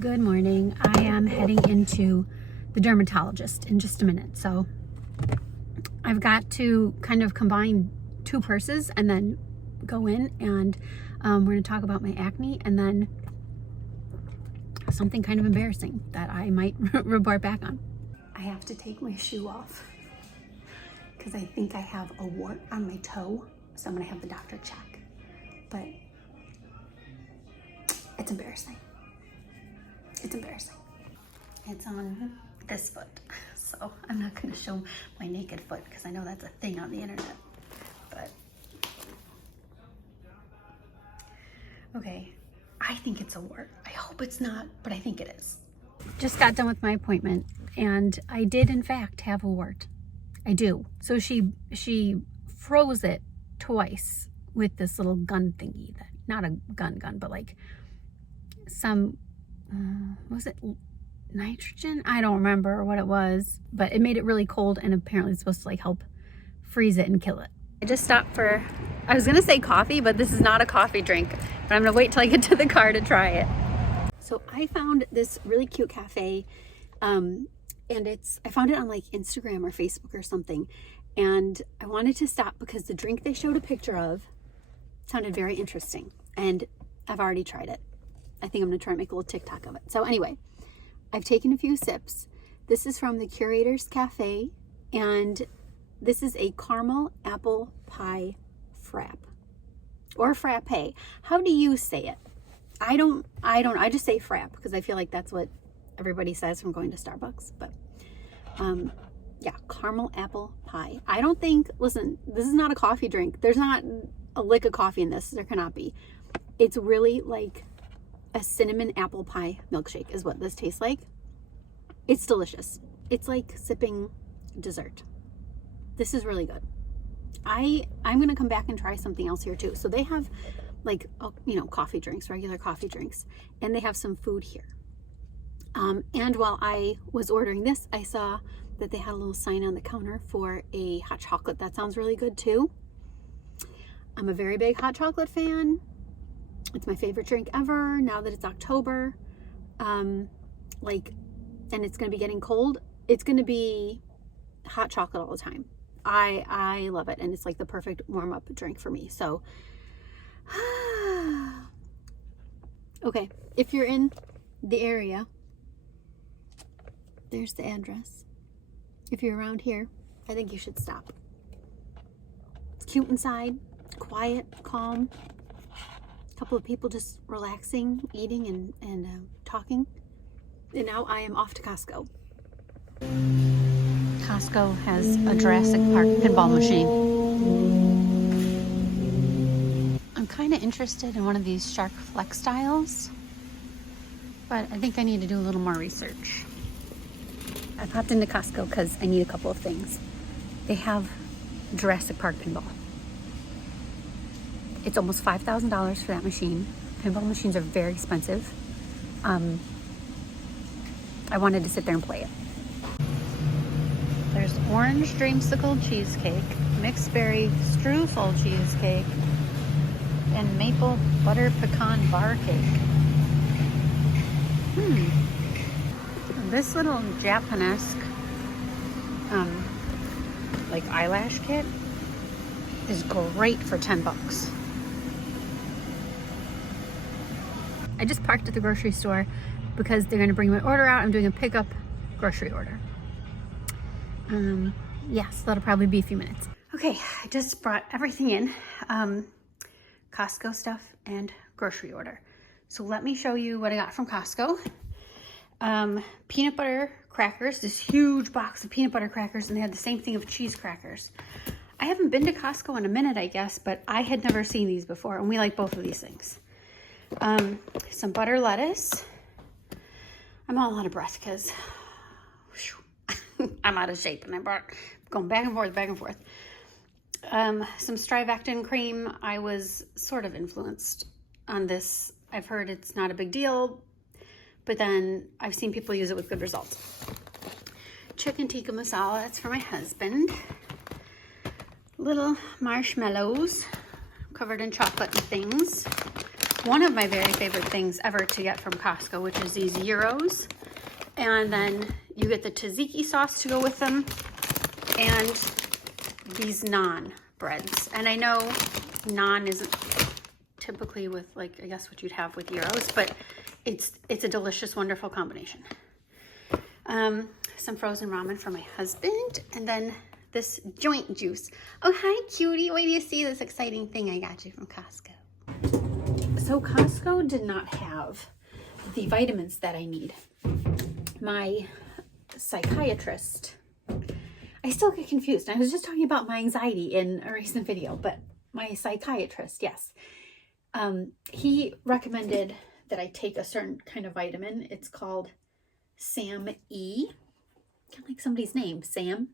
Good morning. I am heading into the dermatologist in just a minute. So I've got to kind of combine two purses and then go in and we're going to talk about my acne and then something kind of embarrassing that I might report back on. I have to take my shoe off because I think I have a wart on my toe. So I'm going to have the doctor check. But it's embarrassing. It's embarrassing. It's on this foot, so I'm not going to show my naked foot because I know that's a thing on the internet. But okay, I think it's a wart. I hope it's not, but I think it is. Just got done with my appointment, and I did in fact have a wart. I do. So she froze it twice with this little gun thingy, that not a gun, but like some. Was it nitrogen? I don't remember what it was, but it made it really cold and apparently it's supposed to like help freeze it and kill it. I just stopped for, I was gonna say coffee, but this is not a coffee drink, but I'm gonna wait till I get to the car to try it. So I found this really cute cafe and I found it on like Instagram or Facebook or something, and I wanted to stop because the drink they showed a picture of sounded very interesting and I've already tried it. I think I'm gonna try and make a little TikTok of it. So anyway, I've taken a few sips. This is from the Curator's Cafe, and this is a caramel apple pie frap or frappe. How do you say it? I don't, I just say frap because I feel like that's what everybody says from going to Starbucks, but yeah, caramel apple pie. I don't think, listen, this is not a coffee drink. There's not a lick of coffee in this. There cannot be. It's really like a cinnamon apple pie milkshake is what this tastes like. It's delicious. It's like sipping dessert. This is really good. I'm gonna come back and try something else here too. So they have like, you know, coffee drinks, regular coffee drinks, and they have some food here. And while I was ordering this, I saw that they had a little sign on the counter for a hot chocolate. That sounds really good too. I'm a very big hot chocolate fan. It's my favorite drink ever now that it's October. And it's gonna be getting cold. It's gonna be hot chocolate all the time. I love it, and it's like the perfect warm-up drink for me. So okay, if you're in the area, there's the address. If you're around here, I think you should stop. It's cute inside, quiet, calm. Couple of people just relaxing, eating and talking. And now I am off to Costco. Costco has a Jurassic Park pinball machine. I'm kind of interested in one of these Shark Flex styles, but I think I need to do a little more research. I popped into Costco because I need a couple of things. They have Jurassic Park pinball. It's almost $5,000 for that machine. Pinball machines are very expensive. I wanted to sit there and play it. There's orange dreamsicle cheesecake, mixed berry streusel cheesecake, and maple butter pecan bar cake. This little Japanesque like eyelash kit is great for $10. I just parked at the grocery store because they're gonna bring my order out. I'm doing a pickup grocery order. Yes, that'll probably be a few minutes. Okay, I just brought everything in. Costco stuff and grocery order. So let me show you what I got from Costco. Peanut butter crackers, this huge box of peanut butter crackers, and they had the same thing of cheese crackers. I haven't been to Costco in a minute, I guess, but I had never seen these before, and we like both of these things. Some butter lettuce. I'm all out of breath because I'm out of shape and I'm going back and forth. Some Strivectin cream. I was sort of influenced on this. I've heard it's not a big deal, but then I've seen people use it with good results. Chicken tikka masala, that's for my husband. Little marshmallows covered in chocolate and things. one of my very favorite things ever to get from Costco, which is these gyros. And then you get the tzatziki sauce to go with them and these naan breads. And I know naan isn't typically with, like, I guess what you'd have with gyros, but it's a delicious, wonderful combination. Some frozen ramen for my husband, and then this joint juice. Oh, hi, cutie. Wait till you see this exciting thing I got you from Costco. So Costco did not have the vitamins that I need. My psychiatrist, I still get confused. I was just talking about my anxiety in a recent video, but my psychiatrist, yes. He recommended that I take a certain kind of vitamin. It's called Sam E. Kind of like somebody's name, Sam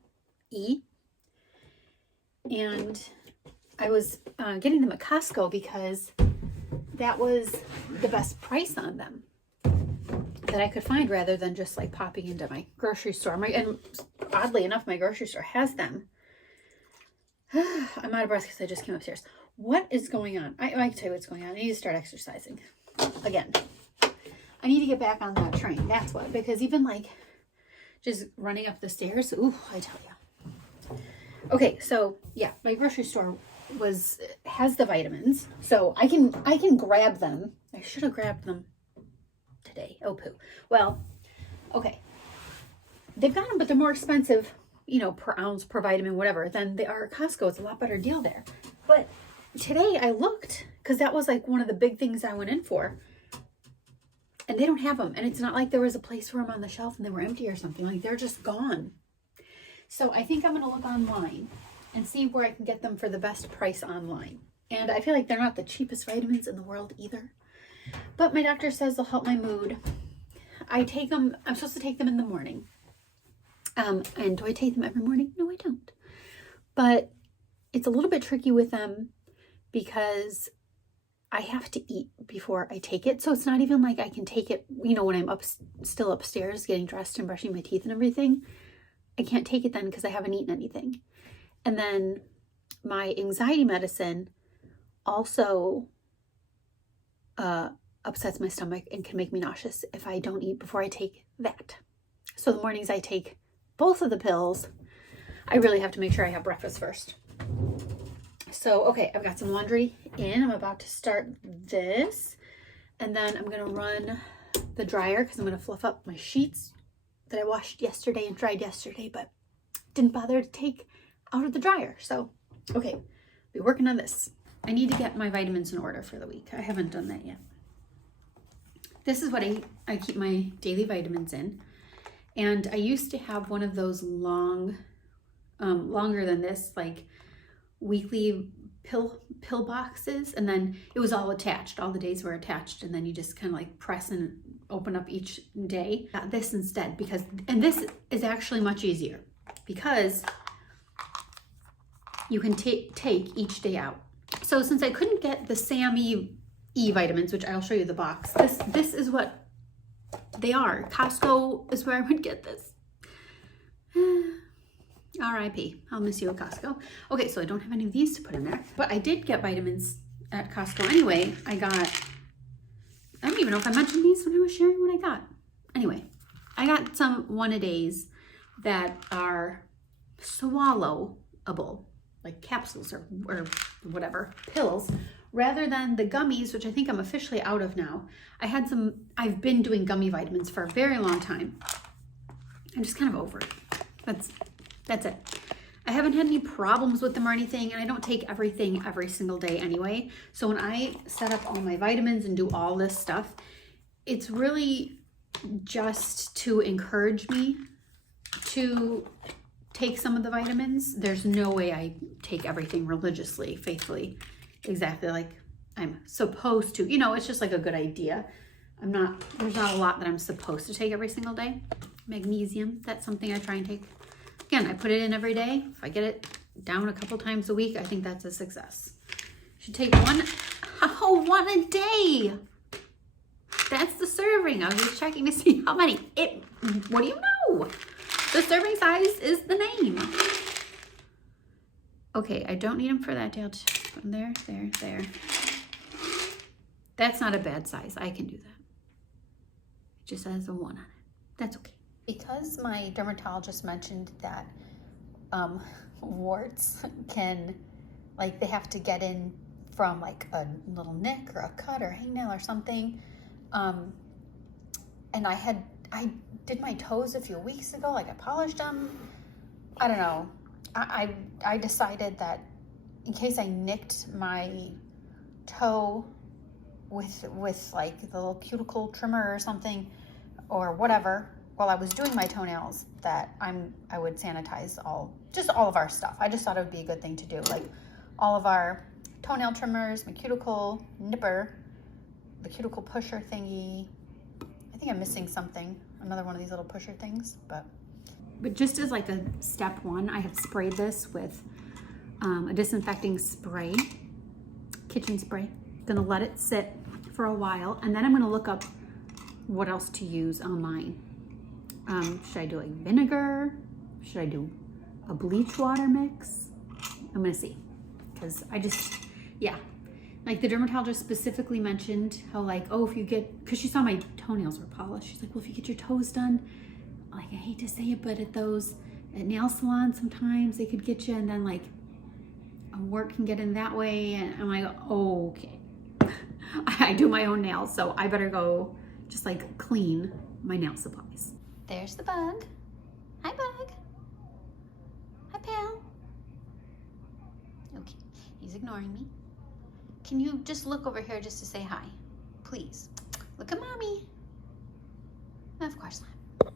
E. And I was getting them at Costco because that was the best price on them that I could find, rather than just like popping into my grocery store. And oddly enough, my grocery store has them. I'm out of breath because I just came upstairs. What is going on? I can tell you what's going on. I need to start exercising again. I need to get back on that train. That's what. Because even like just running up the stairs, ooh, I tell you. Okay, so yeah, my grocery store has the vitamins, so I can grab them. I should have grabbed them today. Oh poo. Well, okay. They've got them, but they're more expensive, you know, per ounce, per vitamin, whatever, than they are at Costco. It's a lot better deal there. But today I looked, because that was like one of the big things I went in for, and they don't have them. And it's not like there was a place for them on the shelf and they were empty or something. Like, they're just gone. So I think I'm going to look online and see where I can get them for the best price online. And I feel like they're not the cheapest vitamins in the world either. But my doctor says they'll help my mood. I take them, I'm supposed to take them in the morning. And do I take them every morning? No, I don't. But it's a little bit tricky with them because I have to eat before I take it. So it's not even like I can take it, you know, when I'm still upstairs getting dressed and brushing my teeth and everything. I can't take it then because I haven't eaten anything. And then my anxiety medicine also upsets my stomach and can make me nauseous if I don't eat before I take that. So the mornings I take both of the pills, I really have to make sure I have breakfast first. So, okay, I've got some laundry in. I'm about to start this. And then I'm going to run the dryer because I'm going to fluff up my sheets that I washed yesterday and dried yesterday, but didn't bother to take out of the dryer. So, okay, be working on this. I need to get my vitamins in order for the week. I haven't done that yet. This is what I keep my daily vitamins in. And I used to have one of those longer than this, like weekly pill boxes. And then it was all attached. All the days were attached. And then you just kind of like press and open up each day. Got this instead and this is actually much easier because you can take each day out. So since I couldn't get the Sam E vitamins, which I'll show you the box, this is what they are. Costco is where I would get this. R.I.P. I'll miss you at Costco. Okay, so I don't have any of these to put in there, but I did get vitamins at Costco anyway. I don't even know if I mentioned these when I was sharing what I got. Anyway, I got some one-a-days that are swallowable, like capsules or whatever, pills, rather than the gummies, which I think I'm officially out of now. I've been doing gummy vitamins for a very long time. I'm just kind of over it. That's it. I haven't had any problems with them or anything, and I don't take everything every single day anyway. So when I set up all my vitamins and do all this stuff, it's really just to encourage me to take some of the vitamins. There's no way I take everything religiously, faithfully, exactly like I'm supposed to. You know, it's just like a good idea. There's not a lot that I'm supposed to take every single day. Magnesium, that's something I try and take. Again, I put it in every day. If I get it down a couple times a week, I think that's a success. Should take one a day. That's the serving. I was just checking to see how many. What do you know? The serving size is the name. Okay, I don't need them for that day. I'll just put them there. That's not a bad size. I can do that. It just has a 1 on it. That's okay. Because my dermatologist mentioned that warts can, like, they have to get in from like a little nick or a cut or hangnail or something. And I did my toes a few weeks ago, like I polished them. I don't know. I decided that in case I nicked my toe with like the little cuticle trimmer or something or whatever while I was doing my toenails, that I would sanitize all of our stuff. I just thought it would be a good thing to do, like all of our toenail trimmers, my cuticle nipper, the cuticle pusher thingy. I think I'm missing something, another one of these little pusher things, but just as like a step one, I have sprayed this with a disinfecting spray, kitchen spray. Gonna let it sit for a while, and then I'm gonna look up what else to use online. Should I do like vinegar? Should I do a bleach water mix? I'm gonna see, because yeah. Like the dermatologist specifically mentioned how like, oh, if you get, because she saw my toenails were polished. She's like, well, if you get your toes done, like, I hate to say it, but at nail salons, sometimes they could get you, and then like a wart can get in that way. And I'm like, oh, okay. I do my own nails, so I better go just like clean my nail supplies. There's the bug. Hi, bug. Hi, pal. Okay, he's ignoring me. Can you just look over here just to say hi? Please. Look at mommy. Of course not.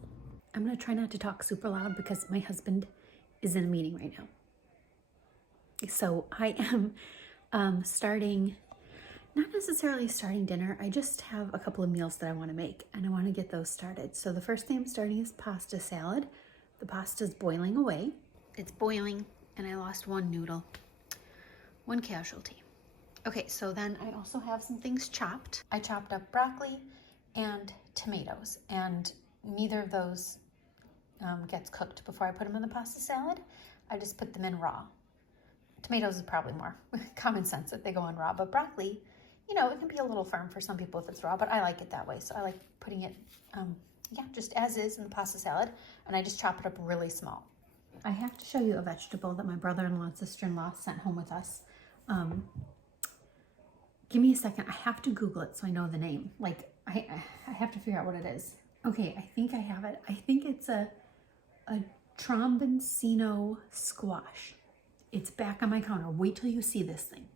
I'm gonna try not to talk super loud because my husband is in a meeting right now. So I am starting, not necessarily starting dinner. I just have a couple of meals that I wanna make and I wanna get those started. So the first thing I'm starting is pasta salad. The pasta's boiling away. It's boiling and I lost one noodle, one casualty. Okay, so then I also have some things chopped. I chopped up broccoli and tomatoes, and neither of those gets cooked before I put them in the pasta salad. I just put them in raw. Tomatoes is probably more common sense that they go in raw, but broccoli, you know, it can be a little firm for some people if it's raw, but I like it that way. So I like putting it, just as is in the pasta salad, and I just chop it up really small. I have to show you a vegetable that my brother-in-law and sister-in-law sent home with us. Give me a second. I have to Google it so I know the name. Like, I have to figure out what it is. Okay, I think I have it. I think it's a tromboncino squash. It's back on my counter. Wait till you see this thing.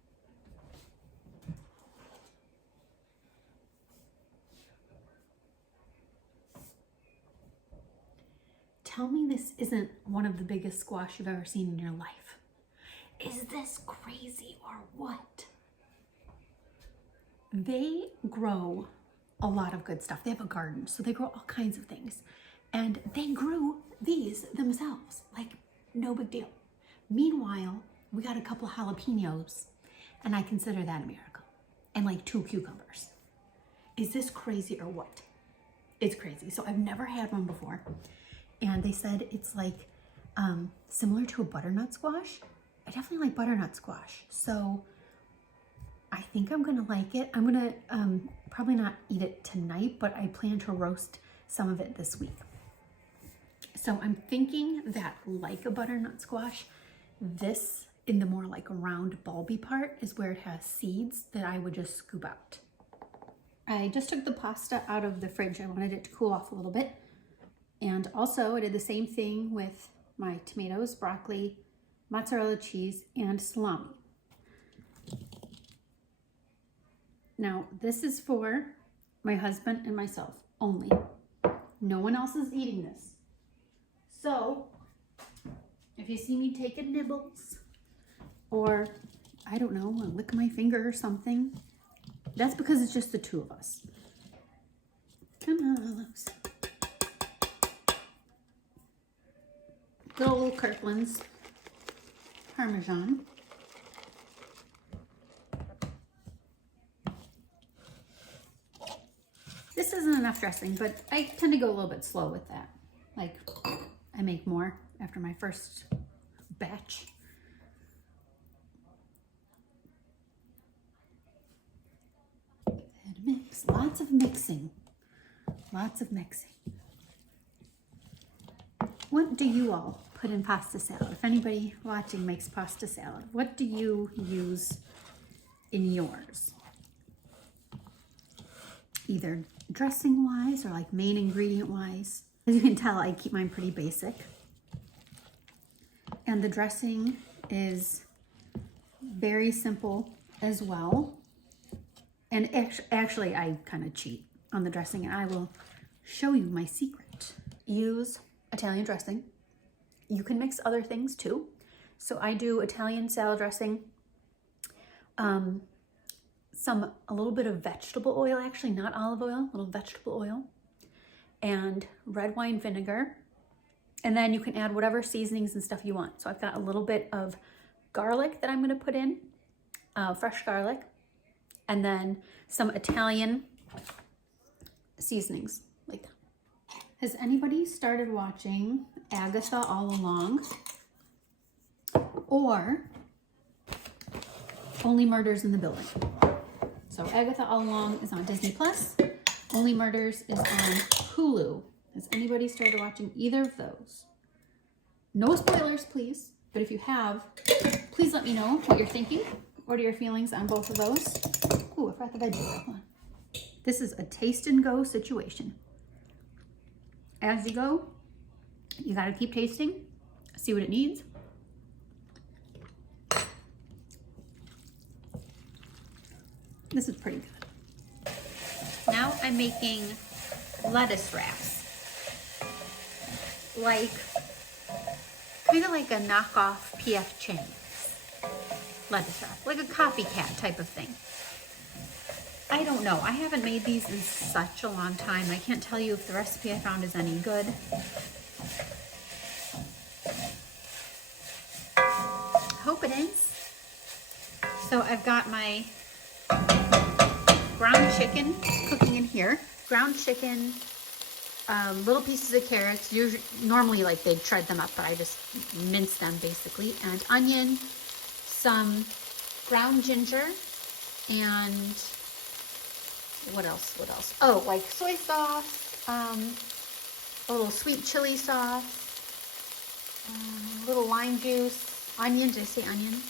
Tell me this isn't one of the biggest squash you've ever seen in your life. Is this crazy or what? They grow a lot of good stuff. They have a garden, so they grow all kinds of things. And they grew these themselves, like no big deal. Meanwhile, we got a couple jalapenos, and I consider that a miracle. And like 2 cucumbers. Is this crazy or what? It's crazy. So I've never had one before. And they said it's like similar to a butternut squash. I definitely like butternut squash. So I think I'm gonna like it. I'm gonna probably not eat it tonight, but I plan to roast some of it this week. So I'm thinking that, like a butternut squash, this in the more like round bulby part is where it has seeds that I would just scoop out. I just took the pasta out of the fridge. I wanted it to cool off a little bit. And also I did the same thing with my tomatoes, broccoli, mozzarella cheese, and salami. Now, this is for my husband and myself only. No one else is eating this. So, if you see me taking nibbles, or, I don't know, lick my finger or something, that's because it's just the two of us. Come on, Olives. Good old Kirkland's Parmesan. This isn't enough dressing, but I tend to go a little bit slow with that. Like, I make more after my first batch. mix, lots of mixing. Lots of mixing. What do you all put in pasta salad? If anybody watching makes pasta salad, what do you use in yours? Either dressing wise or like main ingredient wise. As you can tell, I keep mine pretty basic. And the dressing is very simple as well. And actually, I kind of cheat on the dressing, and I will show you my secret. Use Italian dressing. You can mix other things too. So I do Italian salad dressing, a little bit of vegetable oil, actually not olive oil, a little vegetable oil, and red wine vinegar. And then you can add whatever seasonings and stuff you want. So I've got a little bit of garlic that I'm gonna put in, fresh garlic, and then some Italian seasonings like that. Has anybody started watching Agatha All Along or Only Murders in the Building? So Agatha All Along is on Disney Plus. Only Murders is on Hulu. Has anybody started watching either of those? No spoilers, please. But if you have, please let me know what you're thinking. What are your feelings on both of those? Ooh, I forgot the veggie oil. Hold on. This is a taste and go situation. As you go, you gotta keep tasting, see what it needs. This is pretty good. Now I'm making lettuce wraps. Kind of like a knockoff P.F. Chang's lettuce wrap, like a copycat type of thing. I don't know. I haven't made these in such a long time. I can't tell you if the recipe I found is any good. I hope it is. So I've got my ground chicken cooking in here. Ground chicken, little pieces of carrots. Usually, normally like they'd shred them up, but I just mince them basically. And onion, some ground ginger, and what else? Oh, like soy sauce, a little sweet chili sauce, a little lime juice, onion. Did I say onion?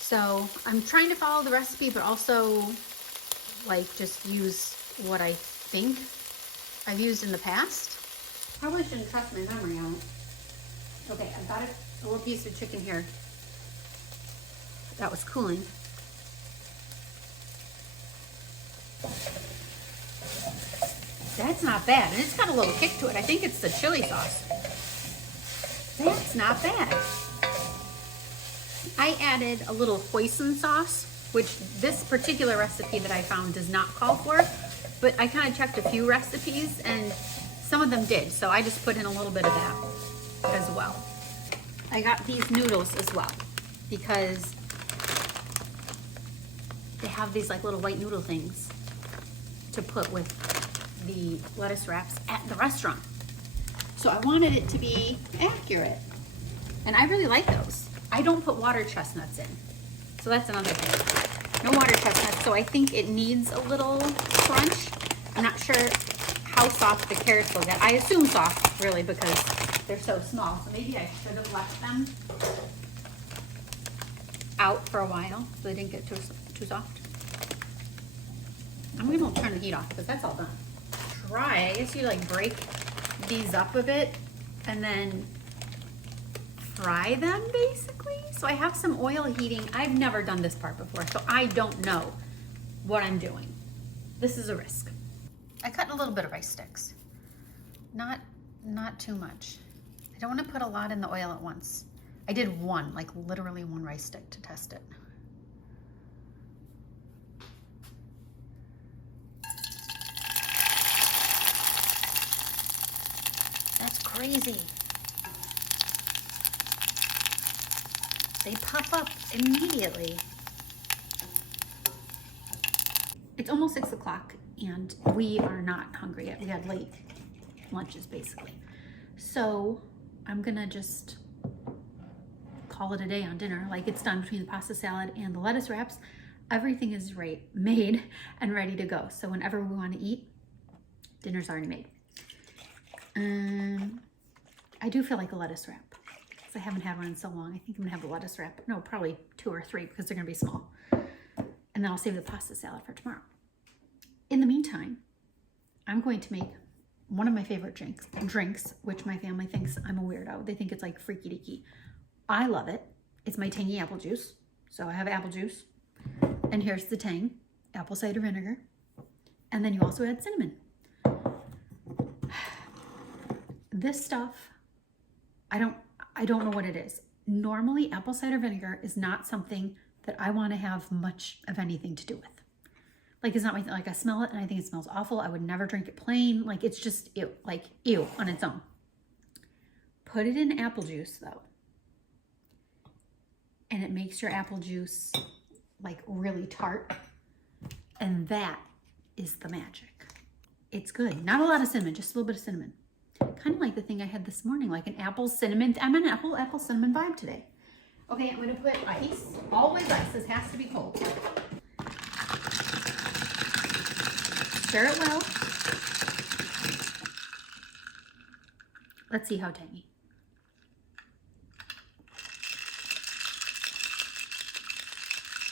So I'm trying to follow the recipe, but also like just use what I think I've used in the past. Probably shouldn't trust my memory on it. Okay, I've got a little piece of chicken here that was cooling. That's not bad, and it's got a little kick to it. I think it's the chili sauce. That's not bad. I added a little hoisin sauce, which this particular recipe that I found does not call for, but I kind of checked a few recipes and some of them did, so I just put in a little bit of that as well. I got these noodles as well because they have these like little white noodle things to put with the lettuce wraps at the restaurant. So I wanted it to be accurate, and I really like those. I don't put water chestnuts in, so that's another thing. No water chestnuts, so I think it needs a little crunch. I'm not sure how soft the carrots will get. I assume soft, really, because they're so small, so maybe I should have left them out for a while so they didn't get too soft. I'm gonna turn the heat off because that's all done. I guess you like break these up a bit and then fry them basically. So I have some oil heating. I've never done this part before, so I don't know what I'm doing. This is a risk. I cut a little bit of rice sticks, not too much. I don't want to put a lot in the oil at once. I did one, like literally one rice stick to test it. That's crazy. They pop up immediately. It's almost 6 o'clock and we are not hungry yet. We had late lunches basically. So I'm gonna just call it a day on dinner. Like it's done between the pasta salad and the lettuce wraps. everything is made and ready to go. So whenever we want to eat, dinner's already made. I do feel like a lettuce wrap because I haven't had one in so long. I think I'm gonna have a lettuce wrap. No, probably 2 or 3 because they're gonna be small. And then I'll save the pasta salad for tomorrow. In the meantime, I'm going to make one of my favorite drinks, which my family thinks I'm a weirdo. They think it's like freaky deaky. I love it. It's my tangy apple juice. So I have apple juice. And here's the tang, apple cider vinegar. And then you also add cinnamon. This stuff, I don't know what it is. Normally, apple cider vinegar is not something that I want to have much of anything to do with. Like, it's not my thing. Like, I smell it and I think it smells awful. I would never drink it plain. Like, it's just ew, like ew on its own. Put it in apple juice though. And it makes your apple juice like really tart. And that is the magic. It's good. Not a lot of cinnamon, just a little bit of cinnamon. Kind of like the thing I had this morning, like an apple cinnamon. I'm in a whole apple cinnamon vibe today. Okay, I'm gonna put ice. Always ice. This has to be cold. Stir it well. Let's see how tangy.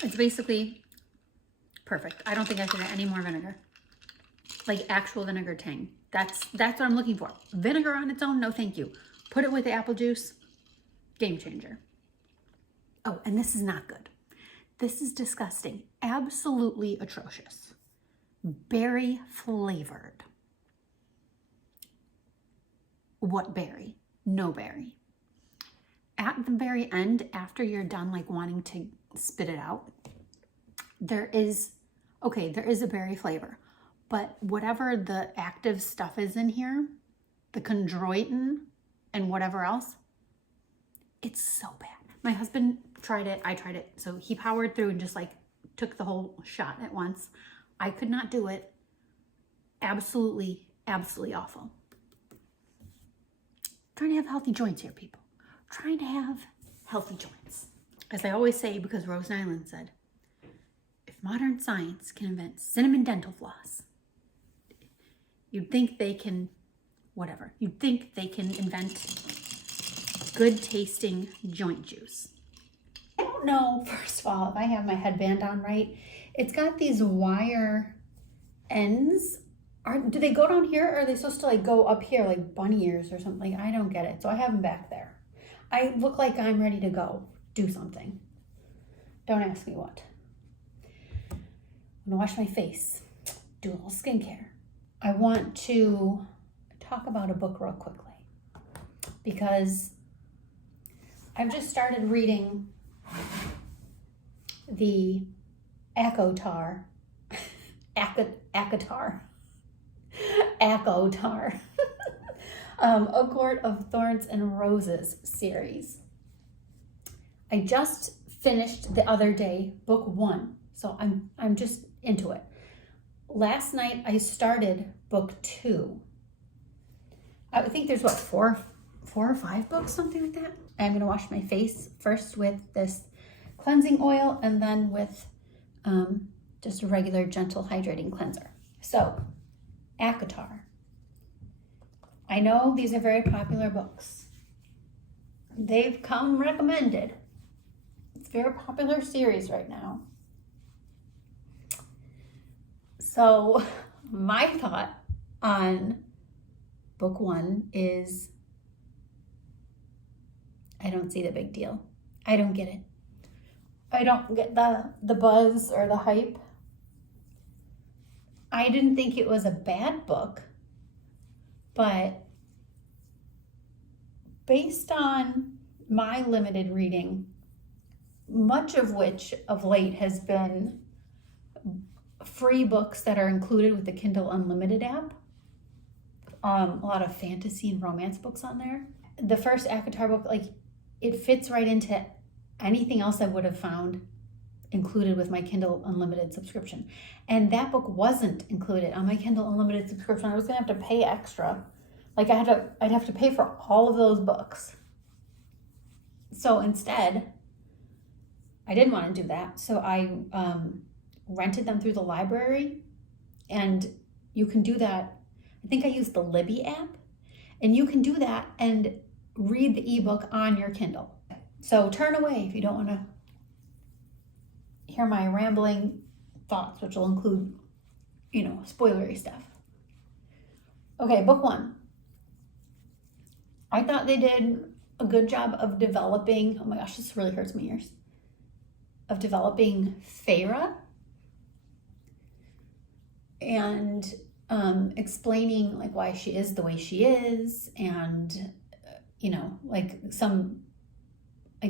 It's basically perfect. I don't think I should add any more vinegar. Like actual vinegar tang. That's what I'm looking for. Vinegar on its own, no thank you. Put it with the apple juice, game changer. Oh, and this is not good. This is disgusting. Absolutely atrocious. Berry flavored. What berry? No berry. At the very end, after you're done like wanting to spit it out, there is a berry flavor. But whatever the active stuff is in here, the chondroitin and whatever else, it's so bad. My husband tried it, I tried it. So he powered through and just like took the whole shot at once. I could not do it. Absolutely, absolutely awful. Trying to have healthy joints here, people. Trying to have healthy joints. As I always say, because Rose Nyland said, if modern science can invent cinnamon dental floss, you'd think they can, whatever. You'd think they can invent good tasting joint juice. I don't know, first of all, if I have my headband on right. It's got these wire ends. Do they go down here or are they supposed to like go up here like bunny ears or something? I don't get it. So I have them back there. I look like I'm ready to go do something. Don't ask me what. I'm gonna wash my face, do a little skincare. I want to talk about a book real quickly because I've just started reading the ACOTAR, A Court of Thorns and Roses series. I just finished the other day book 1, so I'm just into it. Last night I started book 2. I think there's what, four or 5 books, something like that. I'm gonna wash my face first with this cleansing oil and then with just a regular gentle hydrating cleanser. So, ACOTAR. I know these are very popular books. They've come recommended. It's a very popular series right now. So my thought on book 1 is I don't see the big deal. I don't get it. I don't get the buzz or the hype. I didn't think it was a bad book, but based on my limited reading, much of which of late has been free books that are included with the Kindle Unlimited app, a lot of fantasy and romance books on there. The first ACOTAR book, like, it fits right into anything else I would have found included with my Kindle Unlimited subscription. And that book wasn't included on my Kindle Unlimited subscription. I was gonna have to pay extra. Like I'd have to pay for all of those books. So instead, I didn't want to do that. So I rented them through the library, and you can do that. I think I used the Libby app, and you can do that and read the ebook on your Kindle. So turn away if you don't want to hear my rambling thoughts, which will include, spoilery stuff. Okay, book 1. I thought they did a good job of developing, oh my gosh, this really hurts my ears, of developing Feyre and explaining like why she is the way she is, and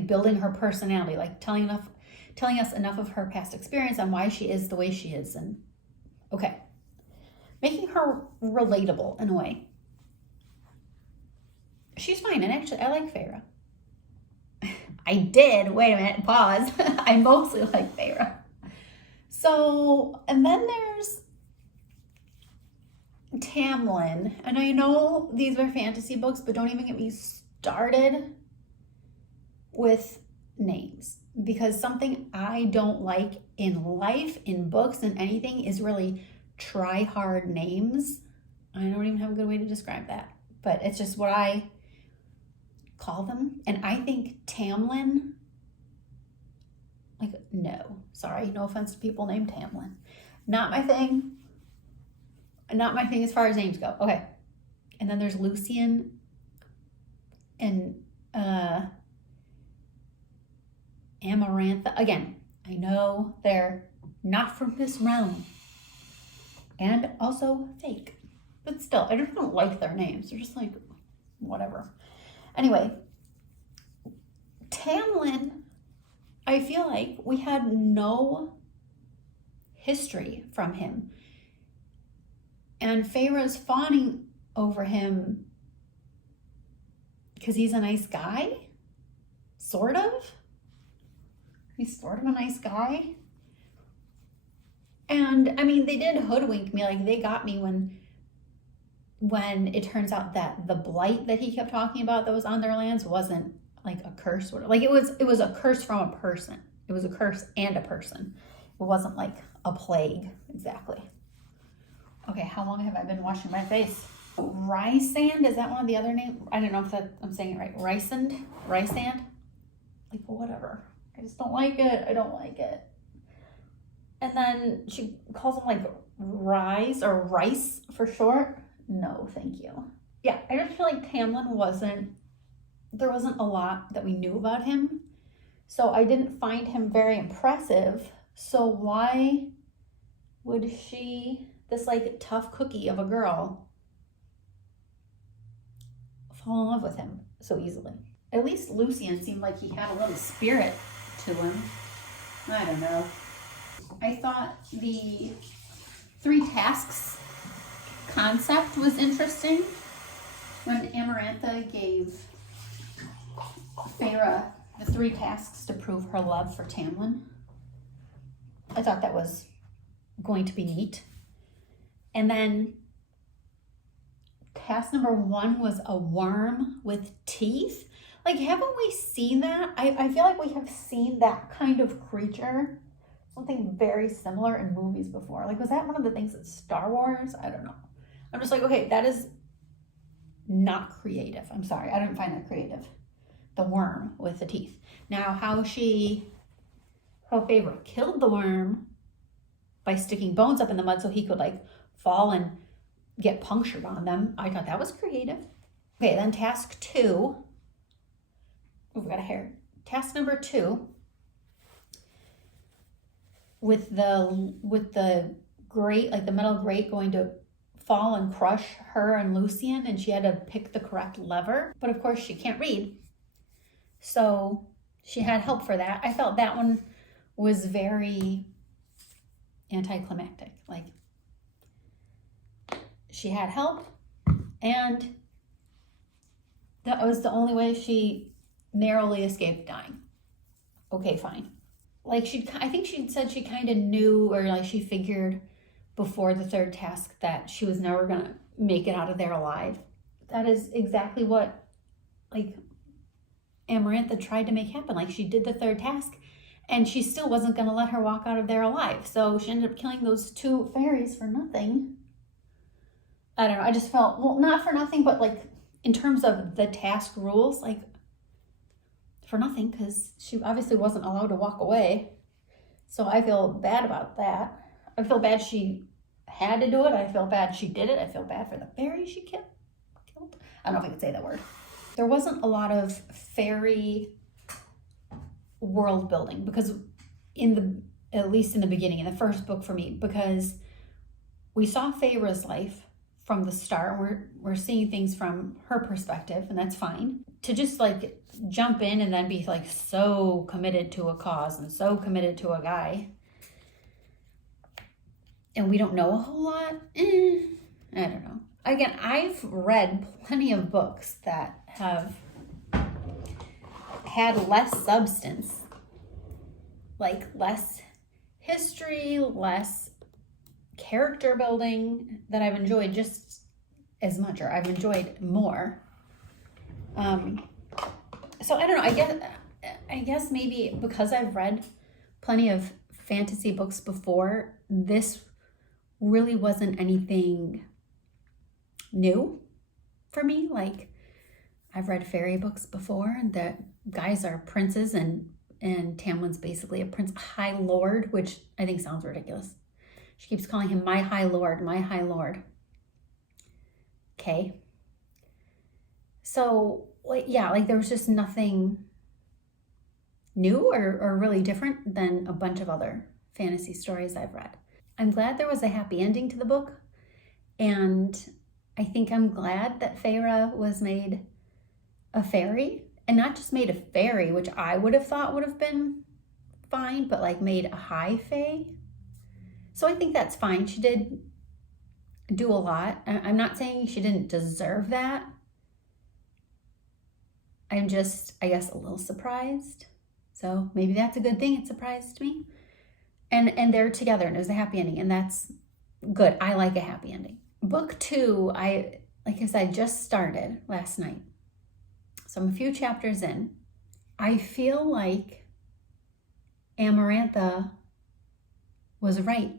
building her personality, like telling us enough of her past experience on why she is the way she is, and making her relatable in a way. She's fine, and actually I like Feyre. Wait a minute, pause. I mostly like Feyre. So, and then there's Tamlin, and I know these were fantasy books, but don't even get me started with names, because something I don't like in life, in books, and anything is really try hard names. I don't even have a good way to describe that, but it's just what I call them. And I think Tamlin, no offense to people named Tamlin, not my thing as far as names go. Okay, and then there's Lucian and Amarantha. Again, I know they're not from this realm and also fake, but still, I just don't like their names. They're just like, whatever. Anyway, Tamlin, I feel like we had no history from him, and Feyre's fawning over him because he's a nice guy, sort of. He's sort of a nice guy. And I mean, they did hoodwink me. Like, they got me when it turns out that the blight that he kept talking about that was on their lands wasn't like a curse. Like, it was a curse from a person. It was a curse and a person. It wasn't like a plague, exactly. Okay, how long have I been washing my face? Rysand, is that one of the other names? I don't know if I'm saying it right. Rysand? Like, whatever. I just don't like it. I don't like it. And then she calls him like Rice or Rice for short. No, thank you. Yeah, I just feel like Tamlin there wasn't a lot that we knew about him. So I didn't find him very impressive. So why would she, this like tough cookie of a girl, fall in love with him so easily? At least Lucian seemed like he had a little spirit to him. I don't know. I thought the 3 tasks concept was interesting. When Amarantha gave Feyre the 3 tasks to prove her love for Tamlin, I thought that was going to be neat. And then task number 1 was a worm with teeth. Like, haven't we seen that? I feel like we have seen that kind of creature, something very similar in movies before. Like, was that one of the things in Star Wars? I don't know. I'm just like, okay, that is not creative. I'm sorry, I didn't find that creative. The worm with the teeth. Now, how Feyre killed the worm by sticking bones up in the mud so he could like fall and get punctured on them, I thought that was creative. Okay, then task 2. We've got a hair. Task number 2, with the grate, like the metal grate, going to fall and crush her and Lucian, and she had to pick the correct lever. But of course she can't read, so she had help for that. I felt that one was very anticlimactic. Like, she had help, and that was the only way she narrowly escaped dying. Okay, fine. Like, I think she said she kind of knew, or like she figured before the 3rd task that she was never gonna make it out of there alive. That is exactly what like Amarantha tried to make happen. Like, she did the 3rd task and she still wasn't going to let her walk out of there alive. So she ended up killing those 2 fairies for nothing. I don't know. I just felt, well, not for nothing, but like in terms of the task rules, like for nothing, because she obviously wasn't allowed to walk away. So I feel bad about that. I feel bad she had to do it. I feel bad she did it. I feel bad for the fairy she killed. I don't know if I could say that word. There wasn't a lot of fairy world building, because at least in the beginning, in the first book for me, because we saw Feyre's life from the start. We're seeing things from her perspective, and that's fine. To just like jump in and then be like so committed to a cause and so committed to a guy, and we don't know a whole lot. I don't know. Again, I've read plenty of books that have had less substance, like less history, less character building, that I've enjoyed just as much, or I've enjoyed more. So I don't know, I guess maybe because I've read plenty of fantasy books before, this really wasn't anything new for me. Like, I've read fairy books before, and the guys are princes, and Tamlin's basically a prince, high lord, which I think sounds ridiculous. She keeps calling him my high lord, my high lord. Okay. So, yeah, like there was just nothing new or really different than a bunch of other fantasy stories I've read. I'm glad there was a happy ending to the book, and I think I'm glad that Feyre was made a fairy, and not just made a fairy, which I would have thought would have been fine, but like made a high fae. So I think that's fine. She did do a lot. I'm not saying she didn't deserve that. I'm just, I guess, a little surprised. So maybe that's a good thing. It surprised me. And they're together, and it was a happy ending, and that's good. I like a happy ending. Book 2, like I said, just started last night. So I'm a few chapters in. I feel like Amarantha was right.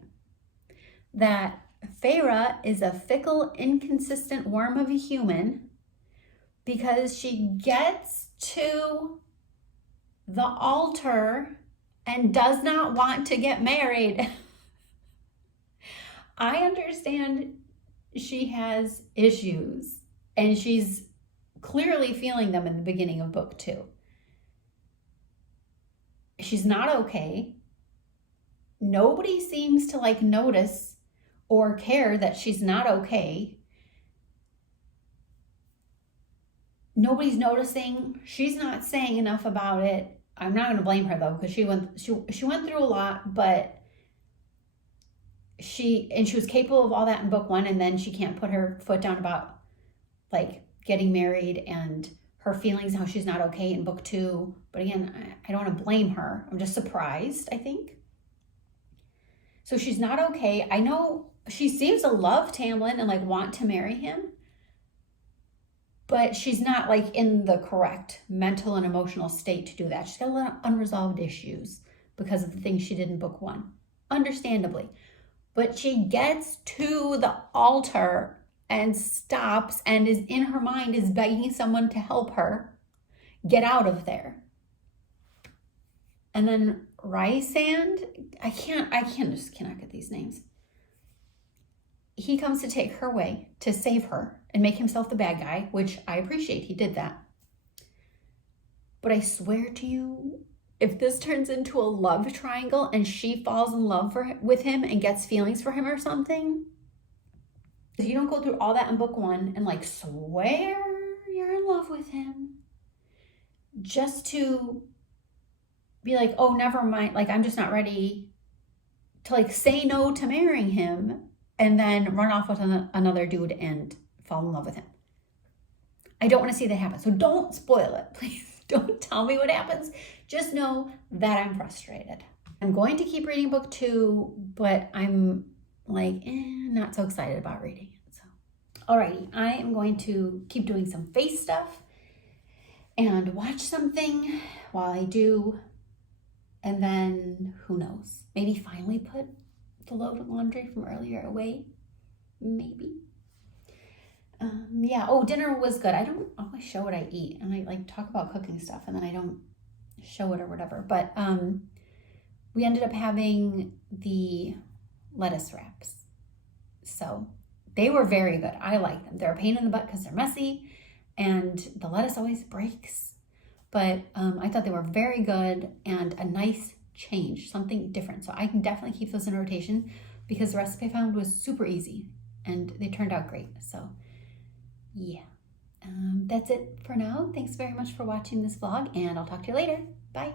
That Feyre is a fickle, inconsistent worm of a human, because she gets to the altar and does not want to get married. I understand she has issues, and she's clearly feeling them in the beginning of book 2. She's not okay. Nobody seems to like notice or care that she's not okay. Nobody's noticing. She's not saying enough about it. I'm not going to blame her though, because she went through a lot, but she was capable of all that in book 1, and then she can't put her foot down about like getting married and her feelings, how she's not okay in book 2. But again, I don't want to blame her. I'm just surprised, I think. So she's not okay. I know she seems to love Tamlin and like want to marry him, but she's not like in the correct mental and emotional state to do that. She's got a lot of unresolved issues because of the things she did in book 1, understandably. But she gets to the altar and stops, and is in her mind is begging someone to help her get out of there. And then Rysand, I just cannot get these names. He comes to take her away, to save her and make himself the bad guy, which I appreciate. He did that. But I swear to you, if this turns into a love triangle and she falls in love with him and gets feelings for him or something, you don't go through all that in book 1 and like swear you're in love with him just to be like, oh, never mind, like I'm just not ready to like say no to marrying him, and then run off with another dude and fall in love with him. I don't want to see that happen. So don't spoil it, please. Don't tell me what happens. Just know that I'm frustrated. I'm going to keep reading book 2, but I'm like, not so excited about reading it. So, alrighty, I am going to keep doing some face stuff and watch something while I do And then who knows? Maybe finally put the load of laundry from earlier away. Maybe. Yeah. Oh, dinner was good. I don't always show what I eat, and I like talk about cooking stuff, and then I don't show it or whatever. But we ended up having the lettuce wraps. So they were very good. I like them. They're a pain in the butt because they're messy, and the lettuce always breaks. But I thought they were very good and a nice change, something different. So I can definitely keep those in rotation because the recipe I found was super easy and they turned out great. So yeah, that's it for now. Thanks very much for watching this vlog, and I'll talk to you later. Bye.